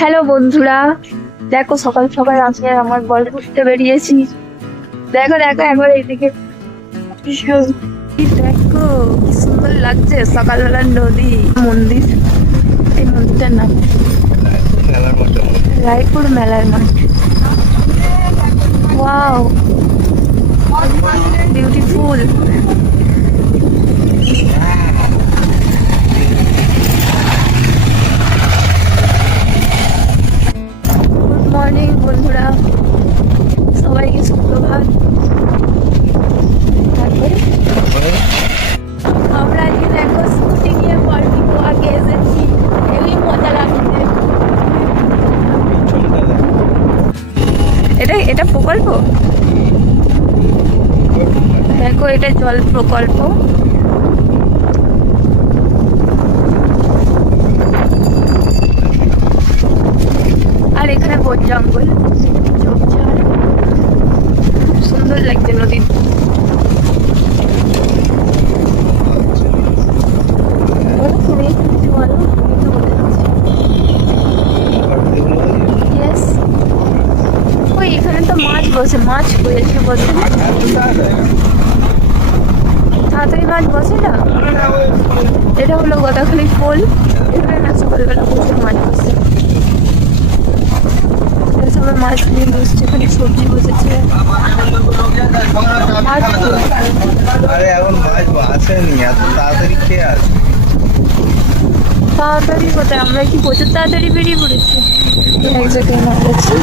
Hello বন্ধুরা, দেখো সকাল সকাল আজকে আমার বল ঘুরতে বেরিয়েছি। দেখো দেখো একবার এইদিকে দেখো কি সুন্দর লাগছে সকালবেলার নদী। মন্দির, এই মন্দিরটার নাম রায়পুর মেলার মাঠ। Wow, beautiful. গুড মর্নিং বন্ধুরা, সবাইকে সুপ্রভাত। তারপরে আমরা আজকে দেখো স্কুটি নিয়ে পার্টি আগে এসেছি, এই মজা লাগছে। এটা প্রকল্প, দেখো এটা জল প্রকল্প। আর এখানে বন জঙ্গল, ঝোপঝাড়, খুব সুন্দর লাগছে নদী। ওই এখানে তো মাছ বসে, মাছ হয়েছে বসে, তাড়াতাড়ি মাছ বসে না। এটা হলো গদাখালি ফল, এখানে না সকালবেলা বসে মাছ বসে। সবাই মাছ নিয়ে বসছে, এখানে সবজি বসেছে। আরে এখন মাছ আসেনি, এত তাড়াতাড়ি খেয়ে আসবে। তাড়াতাড়ি কোথায়, আমরা কি প্রচুর তাড়াতাড়ি বেরিয়ে পড়েছি। এক জায়গায় মাছ আছে,